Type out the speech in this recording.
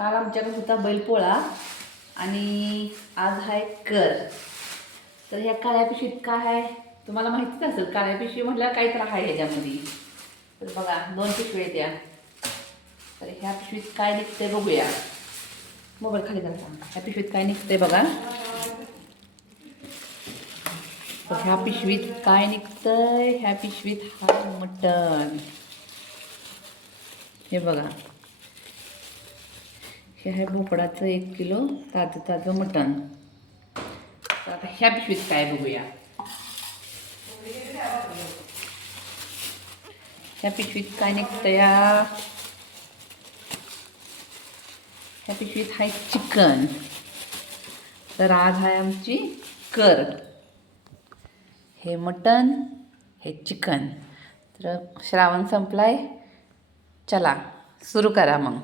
काल आमच्याकडे होता बैलपोळा आणि आज आहे कर. तर ह्या काळ्या पिशवीत काय आहे तुम्हाला माहितीच असेल. काळ्या पिशवी म्हटल्यावर काही तर आहे ह्याच्यामध्ये. तर बघा 2 पिशव्या आहेत या. तर ह्या पिशवीत काय निघतंय बघूया. मोबाईल खाली करा. ह्या पिशवीत काय निघतंय बघा. तर ह्या पिशवीत काय निघतंय. ह्या पिशवीत हा मटण. हे बघा, हे आहे भोपळाचं 1 किलो ताजं ताजं मटण. तर आता ह्या पिशवीत काय बघूया. ह्या पिशवीत काय निघतं या. ह्या पिशवीत आहे चिकन. तर आज आहे आमची कर. हे मटण, हे चिकन. तर श्रावण संपलाय. चला सुरू करा मग.